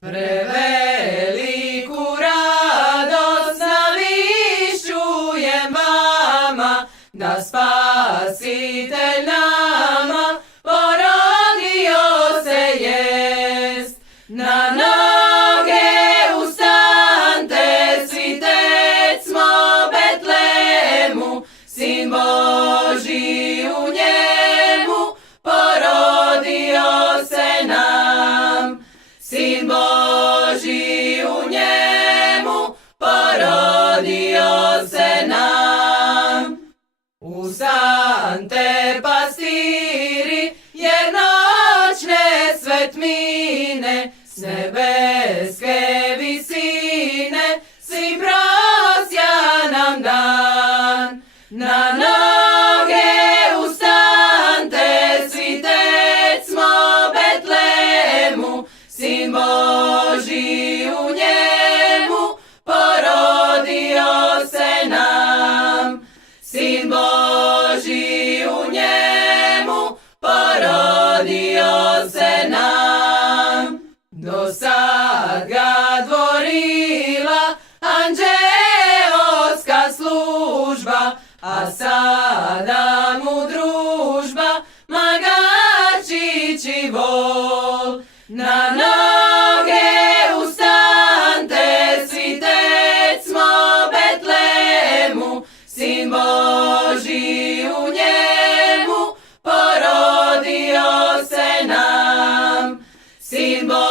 Preveliku radost navišćujem vama, da Spasitelj nama porodio se jest. Na noge ustaňte, svitec smo Betlemu, Sin Boží u njemu porodio se nam. Sin Boží u njemu porodio se nam. Ustaňte, pastiri, jer noćne svetmine s nebeske visine svim prosja nam dan. Na noge ustaňte, svitec smo Betlemu, Sin Boží u njemu porodio se nam. Sin Boží u njemu porodio se nam. Do sad ga dvorila anđeoska služba, a sada mu družba Magarčići vol. Na noge ustaňte, svitec smo Betlemu, Sin Boží u njemu porodio se nam. Sin Boží